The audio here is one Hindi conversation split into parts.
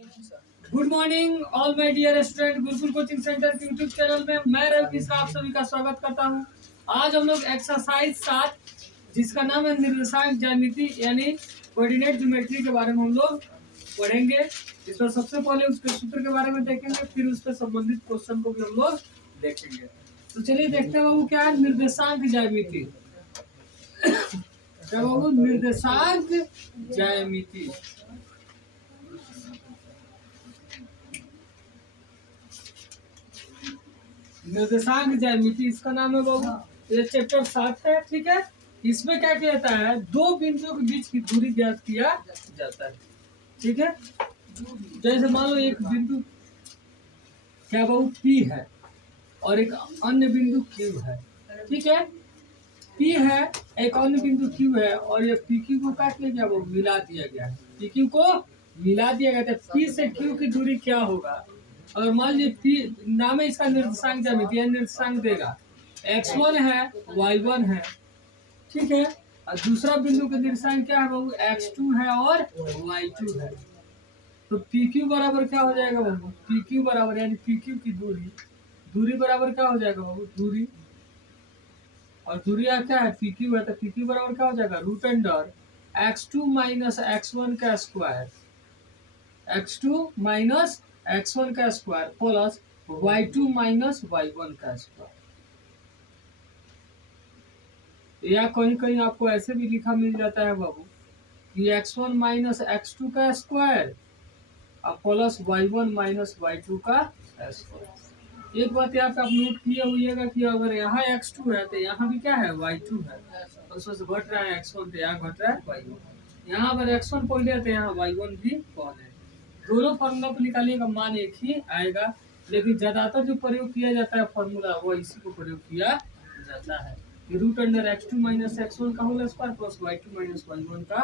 Good morning all my dear student. Gurukul coaching centre के यूट्यूब चैनल में मैं रवि मिश्रा आप सभी का स्वागत करता हूं। आज हम लोग एक्सरसाइज 7 जिसका नाम है निर्देशांक ज्यामिति यानी कोऑर्डिनेट ज्योमेट्री के बारे में हम लोग पढ़ेंगे। इसमें सबसे पहले उसके सूत्र के बारे में देखेंगे, फिर उससे संबंधित क्वेश्चन को भी हम लोग देखेंगे। तो चलिए देखते हैं बाबू क्या है निर्देशांक ज्यामिति। क्या बाबू निर्देशांक ज्यामिति। निर्देशांक ज्यामिति इसका नाम है बाबू। ये चैप्टर 7 है, ठीक है। इसमें क्या किया जाता है, दो बिंदुओं के बीच की दूरी ज्ञात किया जाता है, ठीक है। जैसे मान लो एक बिंदु क्या बाबू P है और एक अन्य बिंदु Q है, ठीक है। P है, एक अन्य बिंदु Q है और ये PQ को क्या किया गया, वो मिला दिया गया है। PQ को मिला दिया गया था। P से Q की दूरी क्या होगा, और मान लीजिए नाम है इसका निर्देशांक ज्यामिति, निर्देशांक देगा x1 है y1 है, ठीक है। और दूसरा बिंदु का निर्देशांक क्या है बाबू, x2 है और y2 है। तो PQ बराबर क्या हो जाएगा बाबू, PQ बराबर यानी PQ की दूरी बराबर क्या हो जाएगा बाबू, दूरी, और दूरी क्या है PQ है, तो PQ बराबर क्या हो जाएगा, root under x2 minus x1 का स्क्वायर, x2 माइनस x1 का square plus y2 minus y1 का स्क्वायर। या कहीं कहीं आपको ऐसे भी लिखा मिल जाता है बाबू कि x1 माइनस x2 का स्क्वायर और प्लस y1 माइनस y2 का स्क्वायर। एक बात यहाँ पे आप नोट किए हुईएगा कि अगर यहाँ x2 है तो यहाँ भी क्या है, y2 है। उसमें से घट रहा है x1 तो यहाँ घट रहा है y1। यहाँ अगर x1 पॉइंट है तो यहाँ y1 भी पॉइंट है। दोनों फार्मूला को निकालिएगा मान एक ही आएगा, लेकिन ज्यादातर जो प्रयोग किया जाता है फार्मूला वो इसी को प्रयोग किया जाता है। Root under x2 minus x1 का whole square plus y2 minus y1 का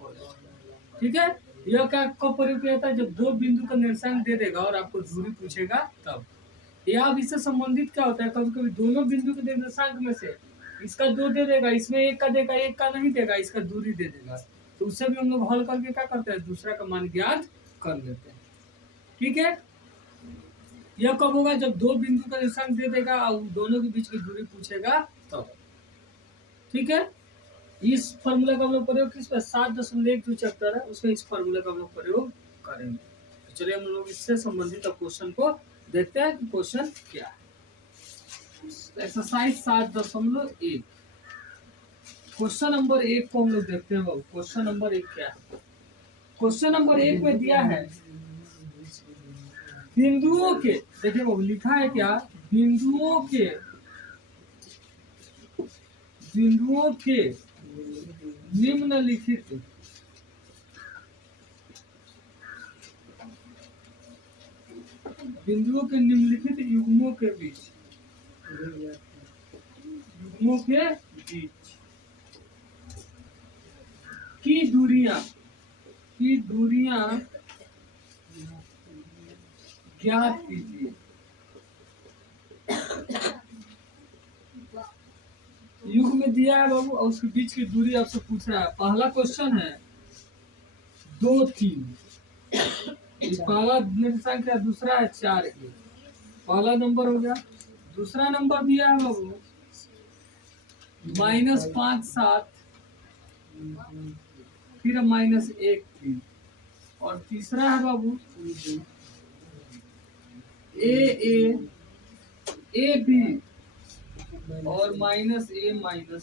होल स्क्वायर, ठीक है। यह क्या कब प्रयोग किया जाता है, जब दो बिंदु का निर्देशांक दे देगा और आपको दूरी पूछेगा तब। या अब इससे संबंधित क्या होता है, कभी कभी दोनों बिंदु के निर्देशांक में से इसका दो दे देगा, इसमें एक का देगा, एक का नहीं देगा, इसका दूरी दे देगा। तो उससे भी हम लोग हल करके क्या करते हैं, दूसरा का मान ज्ञात कर लेते हैं, ठीक है। यह कब होगा, जब दो बिंदु का निर्देशांक दे देगा और दोनों के बीच की दूरी पूछेगा तब, ठीक है। इस फार्मूला का हम लोग प्रयोग किस पर, 7.1 जो चैप्टर है उसमें इस फार्मूला का हम लोग प्रयोग करेंगे। तो चलिए हम लोग इससे संबंधित क्वेश्चन को देखते हैं कि क्वेश्चन क्या है। एक्सरसाइज 7.1 क्वेश्चन नंबर 1 को हम लोग देखते हैं बाबू। क्वेश्चन नंबर 1 क्या है, क्वेश्चन नंबर 1 में दिया है बिंदुओं के, देखिए बाबू लिखा है क्या, बिंदुओं के निम्नलिखित युग्मों के बीच की दूरियां ज्ञात कीजिए। युग में दिया है बाबू और उसके बीच की दूरी आपसे पूछ रहा है। पहला क्वेश्चन है 2 3, पहला निर्देशांक है, दूसरा है 4 1। पहला नंबर हो गया। दूसरा नंबर दिया है बाबू -5 7, फिर -1 3, और तीसरा है बाबू ए बी और -a -b,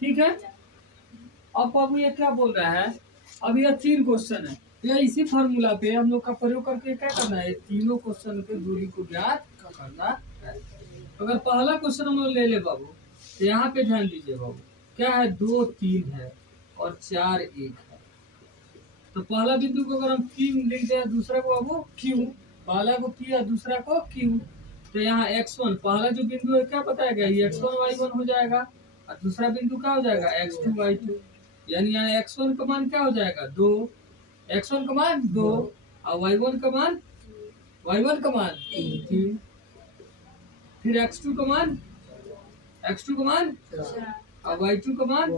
ठीक है। अब बाबू ये क्या बोल रहा है, अब यह 3 क्वेश्चन है, यह इसी फार्मूला पे हम लोग का प्रयोग करके क्या करना है, तीनों क्वेश्चन के दूरी को ज्ञात करना है। अगर पहला क्वेश्चन हम लोग ले ले बाबू, तो यहाँ पे ध्यान दीजिए बाबू, क्या है 2 3 है और 4 1 है। तो पहला बिंदु को अगर हम P लिख दें, दूसरा को बाबू Q, पहला को P और दूसरा को Q, तो यहाँ x1 पहला जो बिंदु है क्या बताया गया, ये x1 y1 हो जाएगा, और दूसरा बिंदु क्या हो जाएगा x2 y2, यानी यहाँ x1 का मान क्या हो जाएगा 2, x1 का मान 2 और y1 का मान 3, फिर x2 का मान और y2 का मान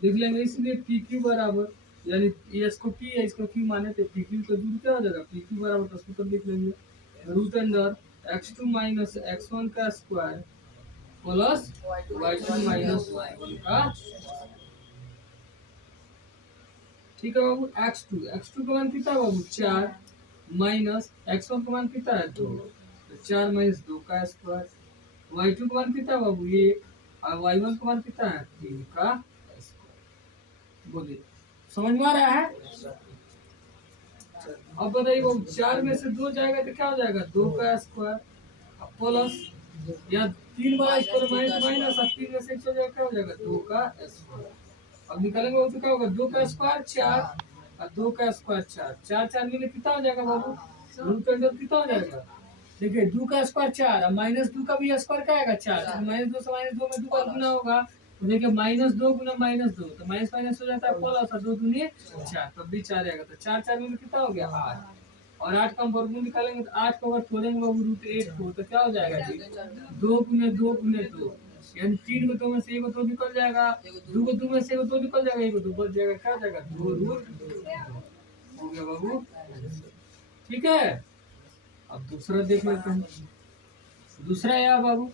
लिख लेंगे। इसलिए PQ बराबर यानी ये इसको पी है, इसको क्यू माने तो पी क्यू तो दूर क्या हो जाएगा, पी क्यू बराबर तो सूत्र लिख लेंगे, root under x2 minus x1 का square plus y2 minus y1 का। ठीक है बाबू, x2 का मान कितना है बाबू 4 माइनस x1 का मान कितना है 2, तो 4 माइनस 2 का स्क्वायर, y2 का मान कितना है बाबू 1 और y1 का मान कितना है 3 का स्क्वायर। बोलिए समझ में आ रहा है। अब बताइए वो 4 में से 2 जाएगा तो क्या हो जाएगा 2 का स्क्वायर प्लस या 3 बार स्क्वायर माइनस माइनस और 3 में से 1 जाएगा क्या हो जाएगा 2 का स्क्वायर। अब निकालेंगे वो तो क्या होगा 2 का स्क्वायर 4 और 2 का स्क्वायर 4, 4 4 मिले कितना हो जाएगा बाबू, रूट अंडर कितना हो जाएगा, देखिए 2 का स्क्वायर 4 और माइनस 2 का भी स्क्वायर क्या आएगा 4, तो माइनस 2 से माइनस 2 में 2 बार गुना होगा, तो देखिए माइनस 2 गुना माइनस 2 तो माइनस माइनस हो जाता है प्लस और 2 दूनी 4 तब भी 4 आएगा, तो 4 4 में कितना हो गया 8 और 8 का हम वर्गमूल निकालेंगे तो 8 को अगर तोड़ेंगे बाबू रूट 8 को तो क्या हो जाएगा जी 2 गुने 2 गुने 2 यानी 3 को 2 में से 1 को 2 निकल जाएगा, 2 को 2 में से 1 को 2 निकल जाएगा, 1 को 2 बच जाएगा, क्या हो जाएगा 2 रूट हो गया बाबू। ठीक है, अब दूसरा देख लेते हैं। दूसरा या बाबू,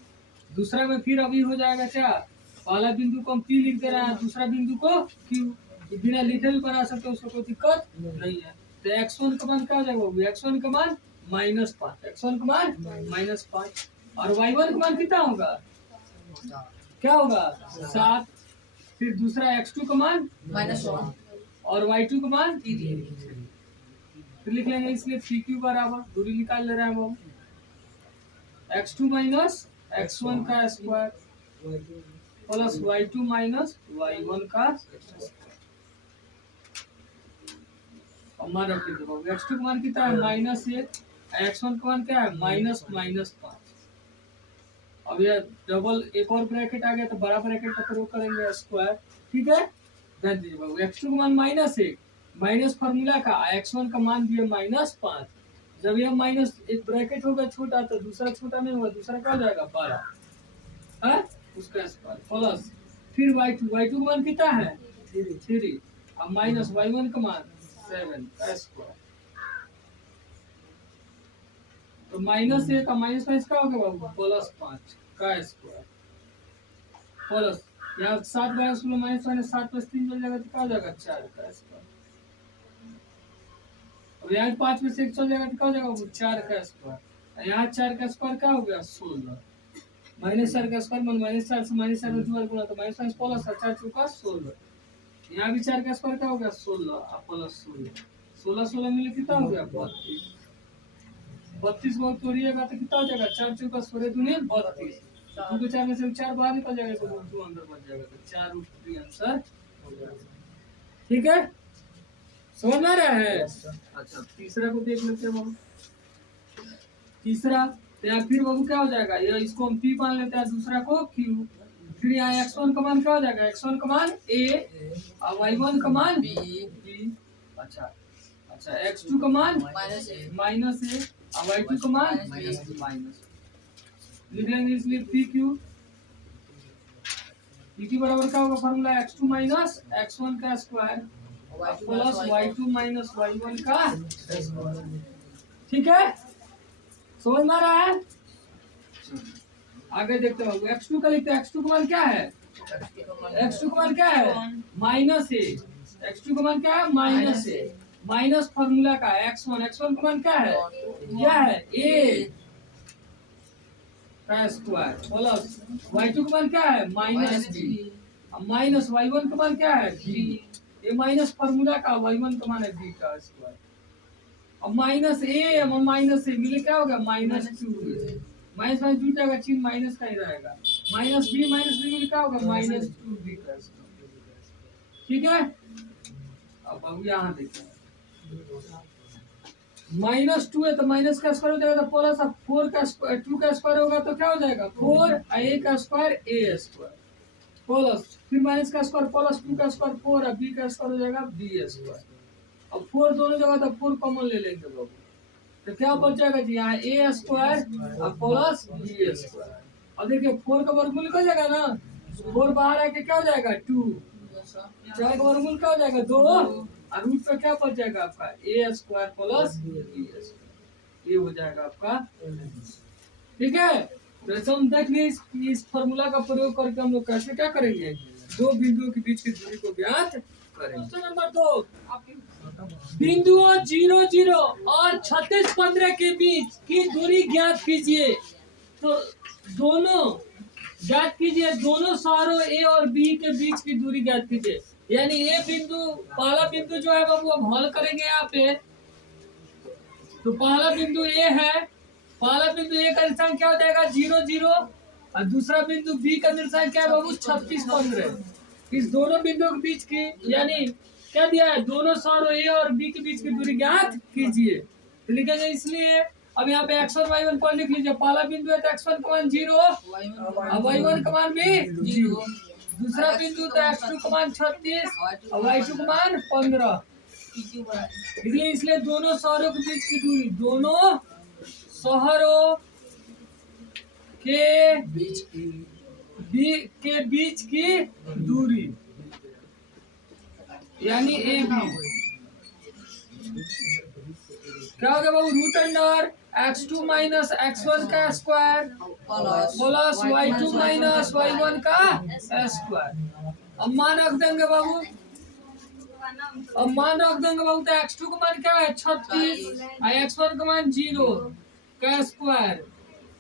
दूसरा में फिर अभी हो जाएगा क्या, पहला बिंदु को हम पी लिख दे रहे हैं, दूसरा बिंदु को क्यू, बिना लिखे भी बना सकते हो, उसको कोई दिक्कत नहीं है। तो x1 का मान क्या हो जाएगा बाबू, x1 का मान -5, x1 का मान -5 और y1 का मान कितना होगा, क्या होगा 7, फिर दूसरा x2 का मान -1 और y2 का मान फिर लिख लेंगे, इसलिए पी क्यू बराबर दूरी निकाल ले रहे हैं बाबू x2 माइनस x1 का square plus y2 minus y1 का हमारा x2 का मान कितना है -1, x1 का मान क्या है -5। अब ये डबल एक और ब्रैकेट आ गया तो बड़ा ब्रैकेट का प्रयोग करेंगे स्क्वायर। ठीक है, ध्यान दीजिए बाबू x2 का मान -1 माइनस फार्मूला का x1 का मान भी है -5, जब यह माइनस एक ब्रैकेट होगा छोटा तो दूसरा छोटा नहीं होगा, दूसरा क्या हो जाएगा 12 है उसका स्क्वायर प्लस फिर y2 का मान कितना है 3 और माइनस y1 का मान 7 का स्क्वायर, तो -1 और -5 का हो गया बाबू +5 का स्क्वायर प्लस यहाँ 7 बार -7 + 3 मिल जाएगा तो क्या हो जाएगा 4 का स्क्वायर, अब यहाँ 5 में से 1 चल जाएगा तो क्या हो जाएगा 4 का स्क्वायर, यहाँ 4 का स्क्वायर क्या हो गया 16, -4 का स्क्वायर -4 से -4 में 2 बार गुणा तो -5 प्लस 4 चौका 16, यहाँ भी 4 का स्क्वायर क्या हो गया 16 और प्लस 16 16 मिले कितना हो गया 32, 32 को तोड़िएगा तो कितना हो जाएगा 4 चौका 16 दूनी 32, 2 को 4 में से 4 बाहर निकल जाएगा तो 2 अंदर बच जाएगा, तो 4 रूट 3 आंसर हो जाएगा। ठीक है, समझ में आ रहा है। अच्छा तीसरा को देख लेते हैं बाबू, तीसरा तो यहाँ फिर बाबू क्या हो जाएगा, ये इसको हम पी मान लेते हैं, दूसरा को क्यू, फिर यहाँ x1 का मान क्या हो जाएगा, x1 का मान a और y1 का मान b। अच्छा x2 का मान -a और y2 का मान माइनस लिख लेंगे, इसलिए पी क्यू बराबर क्या होगा फॉर्मूला x2 माइनस x1 का square plus y2 minus y1 का स्क्वायर। ठीक है, समझ में आ रहा है। आगे देखते हो x2 का लिखते हैं, x2 का मान क्या है, x2 का मान क्या है -a, x2 का मान क्या है -a माइनस फॉर्मूला का x1 का मान क्या है a का स्क्वायर प्लस y2 का मान क्या है -b माइनस y1 का मान क्या है b, ये माइनस फॉर्मूला का y1 का मान है b का स्क्वायर, अब -a मिले क्या होगा -2, माइनस माइनस जुट जाएगा, चिन्ह माइनस का ही रहेगा, -b मिले क्या होगा -2b का स्क्वायर। ठीक है, अब हम यहाँ देखते हैं -2 है तो माइनस का स्क्वायर हो जाएगा तो प्लस, अब 4 का स्क्वायर 2 का स्क्वायर होगा तो क्या हो जाएगा 4 a का स्क्वायर a स्क्वायर प्लस फिर माइनस का स्क्वायर प्लस 2 का स्क्वायर 4 और b का स्क्वायर हो जाएगा b स्क्वायर। अब 4 दोनों जगह तो 4 कॉमन ले लेंगे बाबू, तो क्या बच जाएगा जी यहाँ a स्क्वायर और प्लस b स्क्वायर। अब देखिए 4 का वर्गमूल निकल जाएगा ना, 4 बाहर आके क्या हो जाएगा 2, 4 का वर्गमूल क्या हो जाएगा 2 और रूट पे क्या बच जाएगा आपका ए स्क्वायर प्लस बी स्क्वायर, ये हो जाएगा आपका। ठीक है, तो ऐसे हम देख लिए इस फॉर्मूला का प्रयोग करके हम लोग कैसे क्या करेंगे, दो बिंदुओं के बीच की दूरी को ज्ञात करेंगे। क्वेश्चन नंबर 2, बिंदुओं 0 0 और 36 15 के बीच की दूरी ज्ञात कीजिए। तो दोनों ज्ञात कीजिए, दोनों शहरों ए और बी के बीच की दूरी ज्ञात कीजिए। यानी ए बिंदु, पहला बिंदु जो है बाबू हम हल करेंगे यहाँ पे। तो पहला बिंदु ए है, पहला बिंदु ए का निर्देशांक क्या हो जाएगा 0 0, और दूसरा बिंदु बी का निर्देशांक क्या है बाबू 36 15। इस दोनों बिंदुओं के बीच की, यानी क्या दिया है, दोनों शहरों ए और बी के बीच की दूरी ज्ञात कीजिए। तो लिखेंगे इसलिए अब यहाँ पे x1 y1 पर लिख लीजिए। पहला बिंदु है तो x1 का मान 0 और y1 का मान भी 0। दूसरा बिंदु तो x2 का मान 36 और y2 का मान 15। इसलिए दोनों शहरों के बीच की दूरी, दोनों शहरों के बीच की दूरी यानी ए बी क्या हो गया बाबू, root under x2 minus x1 का square plus y2 minus y1 का स्क्वायर। अब मान रख देंगे बाबू, तो x2 का मान क्या है 36 और x1 का मान 0 का स्क्वायर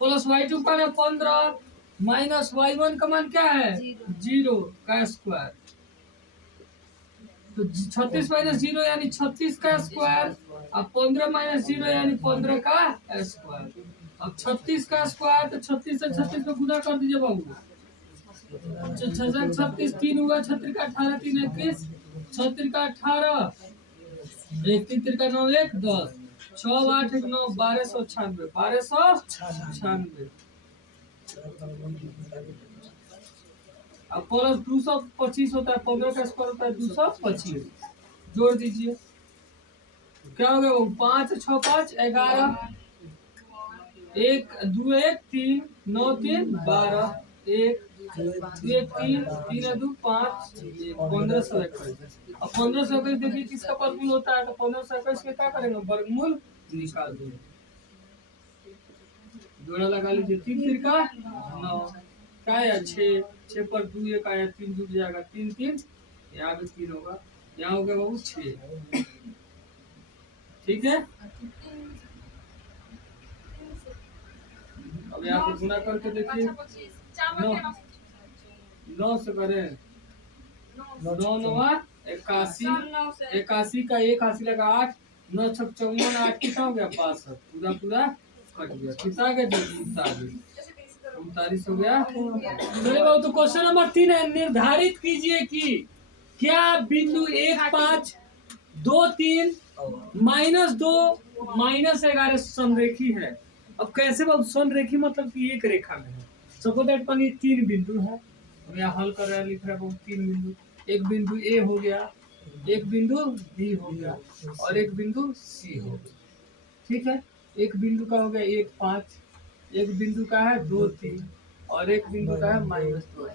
प्लस y2 का मान है 15 माइनस y1 का मान क्या है 0 का स्क्वायर। तो 36 माइनस 0 यानी 36 का स्क्वायर, अब 15 माइनस 0 यानी 15 का स्क्वायर। अब 36 का स्क्वायर तो 36 से 36 को गुना कर दीजिए बाबू। 36 3 हुआ, 36 का 18 3 21, 36 का 18 1 3 का 9 1 10 6 8 1 9 1296 1296। अब प्लस 225 होता है, 15 का स्क्वायर होता है 225, जोड़ दीजिए। क्या हो गया वो 5 6 5 11 1 2 1 3 9 3 12 1 1 3 3 2 5 1521। अब 1521 देखिए किसका वर्गमूल होता है, तो 1521 के क्या करेंगे वर्गमूल निकाल देंगे। जोड़ा लगा लीजिए, 3 3 का 9 क्या है 6 6 पर 2 1 आया 3 जुड़ जाएगा 3 3, यहाँ भी 3 होगा, यहाँ हो गया बाबू 6। ठीक है, अब यहाँ पे गुना करके देखिए 9 से करें 9 9 81, 81 का 1 हासिल लगा 8 9 6 54 8 कितना हो गया 62, पूरा पूरा कट गया, कितना गया 39 हो गया। चलिए बाबू, तो क्वेश्चन नंबर 3 है, निर्धारित कीजिए कि क्या बिंदु 1 5 2 3 माइनस 2 माइनस 11 संरेखी है। अब कैसे बाबू संरेखी मतलब कि एक रेखा में है। सपोज दैट पर ये 3 बिंदु है, हम यहाँ हल कर रहे हैं, लिख रहे हैं 3 बिंदु, एक बिंदु ए हो गया, एक बिंदु बी हो गया और एक बिंदु सी हो गया। ठीक है, एक बिंदु का हो गया 1 5, एक बिंदु का है 2 3 और एक बिंदु का है -2।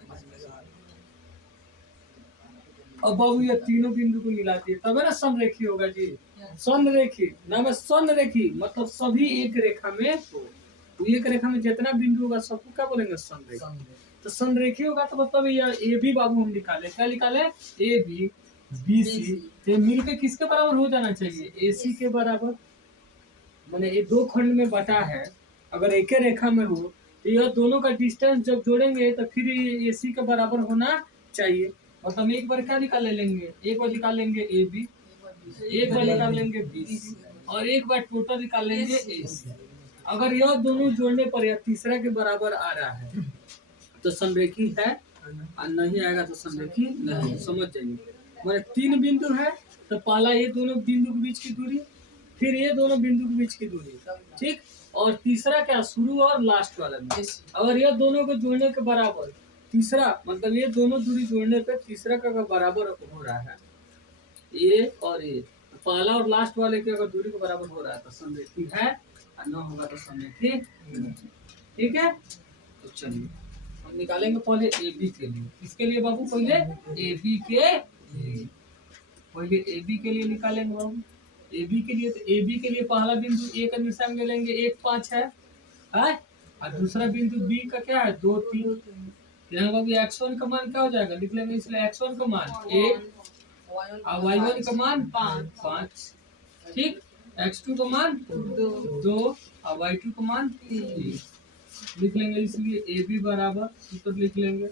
अब बाबू ये तीनों बिंदु को मिलाती है तब है ना समरेखी होगा जी। समरेखी नाम है, समरेखी मतलब सभी एक रेखा में हो। तो एक रेखा में जितना बिंदु होगा सबको क्या बोलेंगे समरेखी। तो समरेखी होगा तो मतलब ये भी बाबू हम निकाले, क्या निकाले ए बी बी सी, तो मिलके किसके बराबर हो जाना चाहिए ए सी के बराबर। मैंने ये दो खंड में बटा है, अगर एक ही रेखा में हो तो यह दोनों का डिस्टेंस जब जोड़ेंगे तो फिर ये ए सी के बराबर होना चाहिए। मतलब हम एक बार क्या निकाल लेंगे, एक बार निकाल लेंगे ए बी, एक बार निकाल लेंगे बी सी और एक बार टोटल निकाल लेंगे ए सी। अगर यह दोनों जोड़ने पर यह तीसरा के बराबर आ रहा है तो समरेखी है, और नहीं आएगा तो समरेखी नहीं। समझ जाइए, मैंने 3 बिंदु है तो पहला ये दोनों बिंदु के बीच की दूरी, फिर ये दोनों बिंदु के बीच की दूरी, ठीक, और तीसरा क्या शुरू और लास्ट वाला में। अगर ये दोनों को जोड़ने के बराबर तीसरा, मतलब ये दोनों दूरी जोड़ने पे तीसरा का बराबर हो रहा है ये और ये, पहला और लास्ट वाले के अगर दूरी के बराबर हो रहा है तो समरेखी है, और न होगा तो समरेखी नहीं। ठीक है, तो चलिए हम निकालेंगे पहले ए बी के लिए। किसके लिए बाबू, पहले ए बी के लिए। पहले ए बी के लिए निकालेंगे बाबू। ए बी के लिए, तो ए बी के लिए पहला बिंदु ए का निशान ले लेंगे, 1 5 है, और दूसरा बिंदु बी का क्या है, 2 3। यहाँ बाबू x1 का मान क्या हो जाएगा, लिख लेंगे, इसलिए x1 का मान 1 और y1 का मान 5, ठीक। x2 का मान 2 और y2 का मान 3 लिख लेंगे, इसलिए ए बी बराबर सूत्र लिख लेंगे,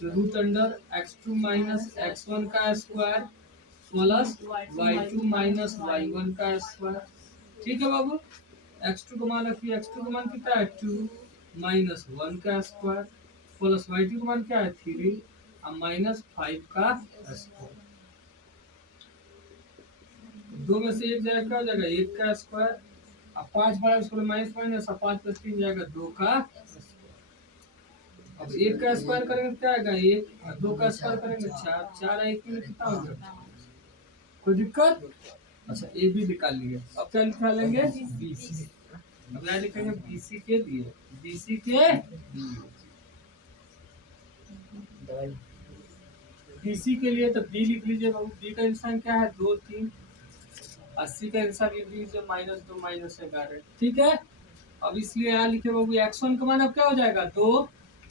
तो root under x2 minus x1 का square plus y2 minus y1 का स्क्वायर, ठीक है बाबू। x2 का मान रखिए, x2 का मान कितना है 2 माइनस 1 का स्क्वायर प्लस y2 का मान क्या है 3 और माइनस 5 का स्क्वायर। दो में से एक जाएगा, क्या हो जाएगा, 1 का स्क्वायर और 5 बड़ा स्क्वायर माइनस माइनस और 5 प्लस 3 जाएगा 2 का। अब 1 का स्क्वायर करेंगे क्या आएगा 1 और 2 का स्क्वायर करेंगे 4, 4 1 में कितना हो जाएगा, कोई दिक्कत। अच्छा ए बी निकाल लिए, अब क्या निकालेंगे बी सी। अब यहाँ लिखेंगे बी सी के लिए, बी सी के बी सी के लिए तो बी लिख लीजिए बाबू। बी का निशान क्या है 2 3, 80 का निशान लिख लीजिए -2 -11, ठीक है। अब इसलिए यहाँ लिखे बाबू x1 का मान अब क्या हो जाएगा 2।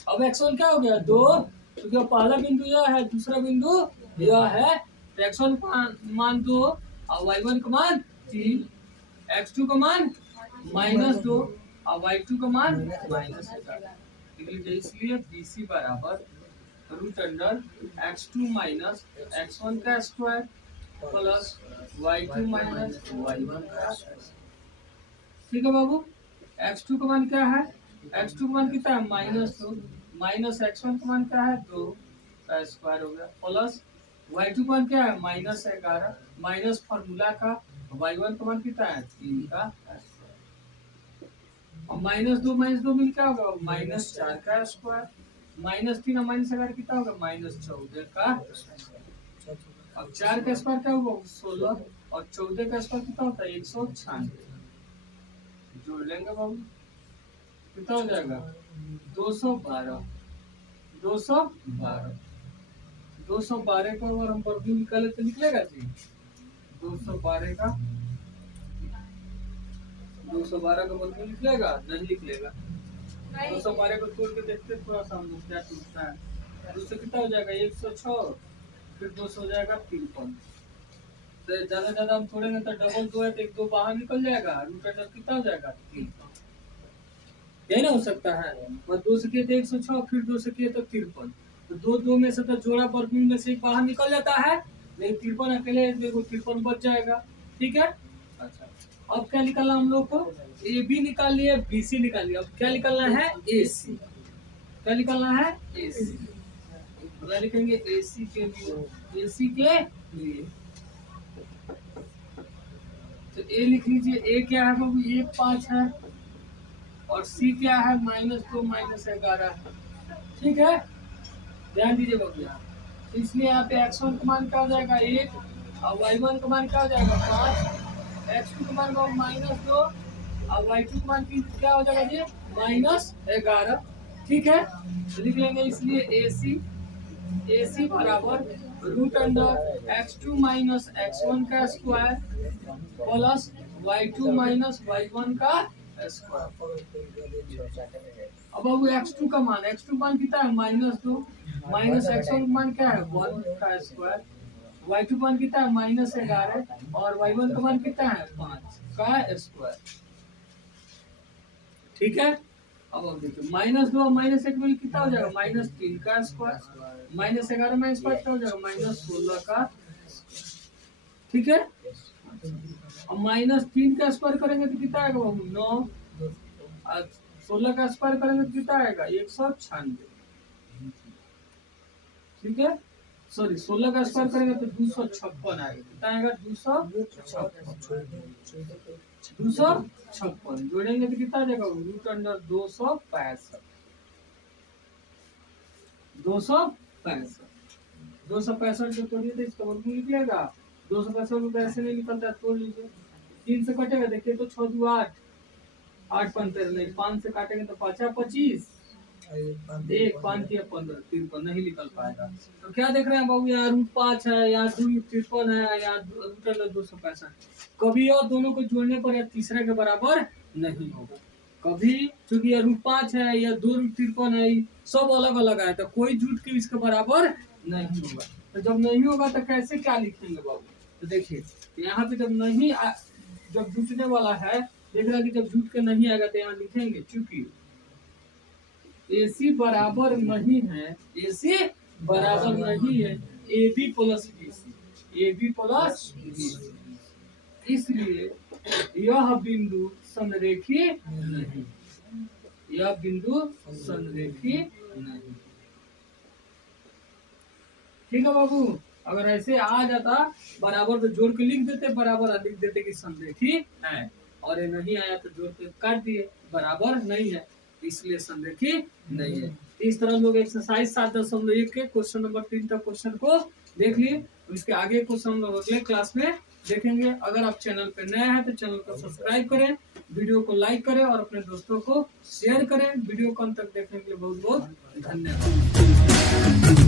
अब x1 क्या हो गया 2, क्योंकि तो पहला बिंदु यह है, दूसरा बिंदु यह है, तो x1 का मान 2 और y1 का मान 3, x2 का मान -2 और y2 का मान -11 लिख लीजिए, इसलिए बी सी बराबर root under x2 minus x1 का square plus y2 minus y1 का, ठीक है बाबू। x2 का मान क्या है, x2 का मान कितना है -2 माइनस x1 का मान क्या है 2 का स्क्वायर हो गया प्लस y2 का मान क्या है -11 माइनस फॉर्मूला का y1 का मान कितना है 3 का और -2 मिल क्या होगा -4 का स्क्वायर, -3 और -11 कितना होगा -14 का। अब 4 का स्क्वायर क्या होगा 16 और 14 का स्क्वायर कितना होता है 196, जोड़ लेंगे बाबू, कितना हो जाएगा 212 212 212 को अगर हम वर्ग निकाले तो निकलेगा जी 212 का 212 का वर्ग निकलेगा, नहीं निकलेगा। 212 को तोड़ के देखते थोड़ा सा हम लोग क्या टूटता है, 2 से कितना हो जाएगा 106, फिर 2 से हो जाएगा 53, तो ज्यादा हम तोड़ेंगे तो डबल 2 है तो 1 2 बाहर निकल जाएगा, रूट अंडर कितना हो जाएगा 3, यही ना हो सकता है। और 2 से किए तो 106, फिर 2 से किए तो 53, तो 2 में से तो जोड़ा वर्गमूल में से एक बाहर निकल जाता है, लेकिन 53 अकेले देखो 53 बच जाएगा, ठीक है। अच्छा अब क्या निकालना हम लोग को, ए बी निकाल लिए, बी सी निकाल लिया, अब क्या निकालना है ए सी, क्या निकालना है ए सी, क्या लिखेंगे ए सी के लिए, ए सी के लिए तो ए लिख लीजिए, ए क्या है बाबू ये 5 है और सी क्या है -2 -11, ठीक है। ध्यान दीजिए बाबू यहाँ, इसलिए यहाँ पे x1 का मान क्या हो जाएगा 1 और y1 का मान क्या हो जाएगा 5, x2 का मान -2 और y2 का मान क्या हो जाएगा जी -11, ठीक है। तो लिख लेंगे इसलिए ए सी बराबर root under x2 minus x1 का square plus y2 minus y1 का स्क्वायर। अब x2 का मान कितना है -2 माइनस x1 का मान क्या है 1 का स्क्वायर, y2 का मान कितना है -11 और y1 का मान कितना है 5 का स्क्वायर, ठीक है। अब देखिए -2 और -1 मिल कितना हो जाएगा -3 का स्क्वायर, -11 -5 क्या हो जाएगा -16 का, ठीक है। अब -3 का स्क्वायर करेंगे तो कितना आएगा बाबू 9 और 16 का स्क्वायर करेंगे तो कितना आएगा 196, ठीक है। सॉरी 16 का स्क्वायर करेंगे तो 256 आएगा, कितना आएगा 256 जोड़ेंगे तो कितना आ जाएगा रूट अंडर 265 को तोड़िए तो इसका वर्गमूल निकलेगा 265 को ऐसे नहीं निकलता, तोड़ लीजिए 3 से कटेगा, देखिए तो 6 2 8 8 5 13 नहीं, 5 से काटेंगे तो 5 25 एक 5 या 15 53 नहीं निकल पाएगा। तो क्या देख रहे हैं बाबू, यहाँ रूट 5 है, यहाँ 253 है, यहाँ रूट 265। कभी और दोनों को जोड़ने पर यह तीसरे के बराबर नहीं होगा। कभी क्योंकि यह रूट 5 है या 253 है, सब अलग अलग आया, तो कोई जुट के इसके बराबर नहीं होगा। तो जब नहीं होगा तो कैसे क्या लिखेंगे बाबू? तो देखिए यहाँ पे जब नहीं जब जुटने वाला है, देख रहा कि जब जुट के नहीं आएगा तो यहाँ लिखेंगे चूंकि AC बराबर नहीं है, AC बराबर नहीं है AB plus BC, AB plus BC, इसलिए यह बिंदु संरेखी नहीं, यह बिंदु संरेखी नहीं। ठीक है बाबू, अगर ऐसे आ जाता बराबर तो जोड़ के लिख देते, बराबर लिख देते कि संरेखी है, और ये नहीं आया तो जोड़ के काट दिए, बराबर नहीं है इसलिए संरेखी नहीं है। इस तरह लोग एक्सरसाइज 7.1 के क्वेश्चन नंबर 3 तक क्वेश्चन को देख लिए। इसके आगे क्वेश्चन हम लोग अगले क्लास में देखेंगे। अगर आप चैनल पे नए हैं तो चैनल को सब्सक्राइब करें, वीडियो को लाइक करें और अपने दोस्तों को शेयर करें। वीडियो को अंत तक देखने के लिए बहुत बहुत धन्यवाद।